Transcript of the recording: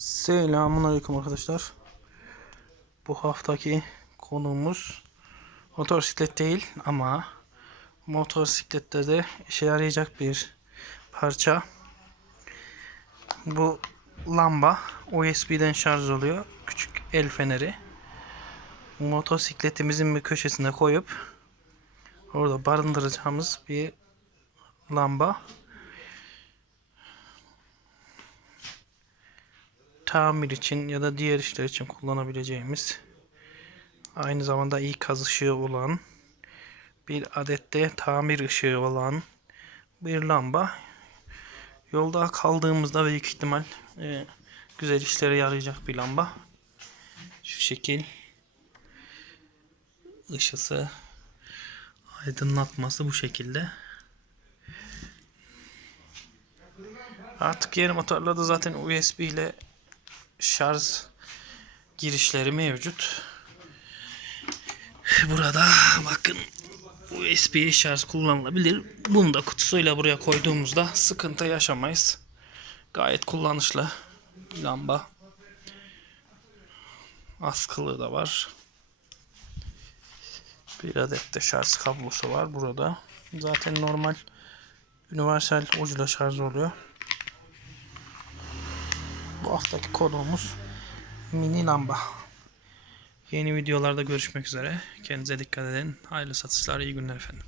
Selamun Aleyküm arkadaşlar. Bu haftaki konumuz motosiklet değil ama motosiklette de işe yarayacak bir parça. Bu lamba USB'den şarj oluyor. Küçük el feneri. Motosikletimizin bir köşesine koyup orada barındıracağımız bir lamba. Tamir için ya da diğer işler için kullanabileceğimiz aynı zamanda ikaz ışığı olan bir adette tamir ışığı olan bir lamba. Yolda kaldığımızda büyük ihtimal e, güzel işlere yarayacak bir lamba. Şu şekil ışısı aydınlatması bu şekilde. Artık yeni motorlarda zaten USB ile şarj girişleri mevcut. Burada bakın USB şarj kullanılabilir. Bunu da kutusuyla buraya koyduğumuzda sıkıntı yaşamayız. Gayet kullanışlı lamba. Askılı da var. Bir adet de şarj kablosu var burada. Zaten normal universal ucuyla şarj oluyor. Bu haftaki konumuz mini lamba. Yeni videolarda görüşmek üzere. Kendinize dikkat edin. Hayırlı satışlar, iyi günler efendim.